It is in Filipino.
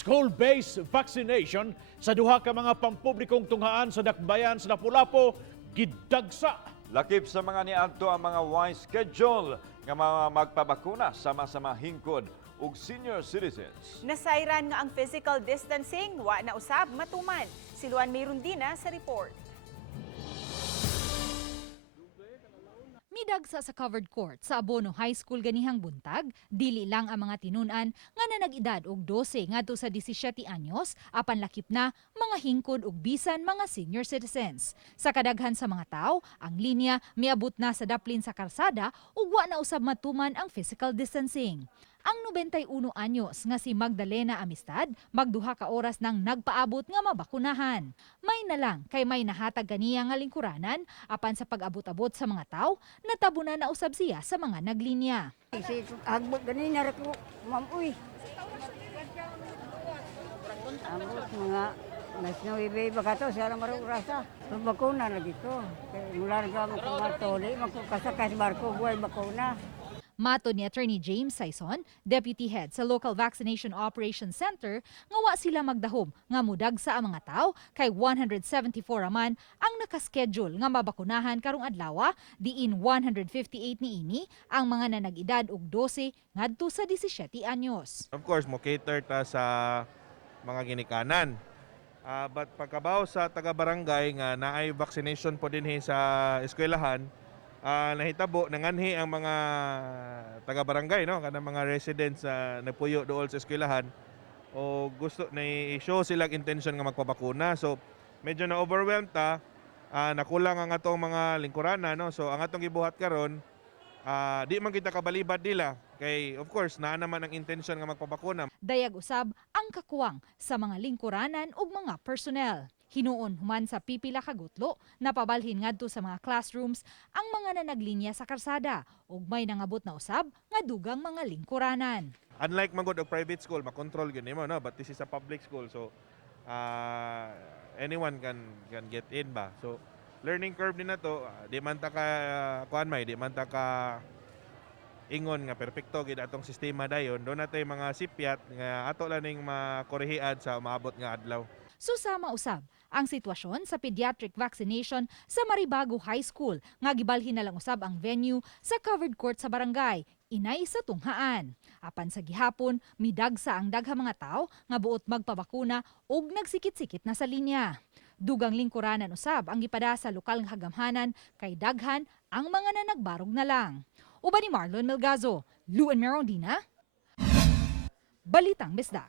school-based vaccination sa duha ka mga pampublikong tunghaan sa dakbayan sa Lapu-Lapu, Gidagsa. Lakip sa mga niadto ang mga wise schedule nga mga magpabakuna sama-sama hingkod ug senior citizens. Nasairan nga ang physical distancing, wa na usab matuman. Si Luan Mayrundina sa report. Midagsa sa covered court sa Abono High School ganihang buntag, dili lang ang mga tinunan nga nanag-edad og 12 ngadto sa 17 anyos apan lakip na mga hingkod ug bisan mga senior citizens. Sa kadaghan sa mga tao, ang linya miabot na sa daplin sa karsada ug wa na usab matuman ang physical distancing. Ang 91 anyos nga si Magdalena Amistad, magduha ka oras nang nagpaabot nga mabakunahan. May na lang kay may nahatag kaniya nga lingkuranan apan sa pag-abot-abot sa mga tao, natabunan na usab siya sa mga naglinya. Si agbot ganina ra ko, ma'am uy. Ambot mga nasnoibe bagato sa marurasa. Bakuna na dito. Mula nga mo matoli, magkasakay sa barko buhay bakuna. Mato ni Attorney James Saison, Deputy Head sa Local Vaccination Operations Center, nga wa sila magdahom nga mudagsa ang mga tao kay 174 raman ang nakaschedule nga mabakunahan karong adlaw, diin 158 niini ang mga nanag-edad og 12 ngadto sa 17 anyos. Of course, mo cater ta sa mga ginikanan. But pagkabaw sa taga-barangay nga naay vaccination po dinhi sa eskwelahan, nahitabo nanganhi ang mga taga-barangay, no, kanang mga residents na nagpuyo dool sa eskwelahan o gusto na i-show silang intention nga magpabakuna. So medyo na overwhelmed ta, nakulang ang atong mga lingkurana, no. So ang atong gibuhat karon, di man kita kabalibad nila kay of course naa naman ang intention nga magpabakuna. Dayag usab ang kakuwang sa mga lingkuranan ug mga personnel. Hinuon human sa pipila ka gutlo, napabalhin ngadto sa mga classrooms ang mga nanaglinya sa karsada ug may nangabot na usab nga dugang mga lingkuranan. Unlike magud og private school, makontrol gyud nimo, no, but this is a public school, so anyone can get in ba. So learning curve din na to, di man ta ka di man ta ka ingon nga perpekto gid atong sistema dayon. Do natay mga sipyat nga ato lang ning makorehiad sa maabot nga adlaw. Susama usab ang sitwasyon sa pediatric vaccination sa Maribago High School nga gibalhin na lang usab ang venue sa covered court sa barangay, inay sa tunghaan. Apan sa gihapon, midagsa ang daghang mga tao nga buot magpabakuna ug nagsikit-sikit na sa linya. Dugang lingkuranan usab ang gipada sa lokal nga hagamhanan kay daghan ang mga nanagbarog na lang. Uban ni Marlon Melgazo, Luan Merondina, Balitang Bisdak.